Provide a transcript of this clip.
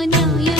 i now you.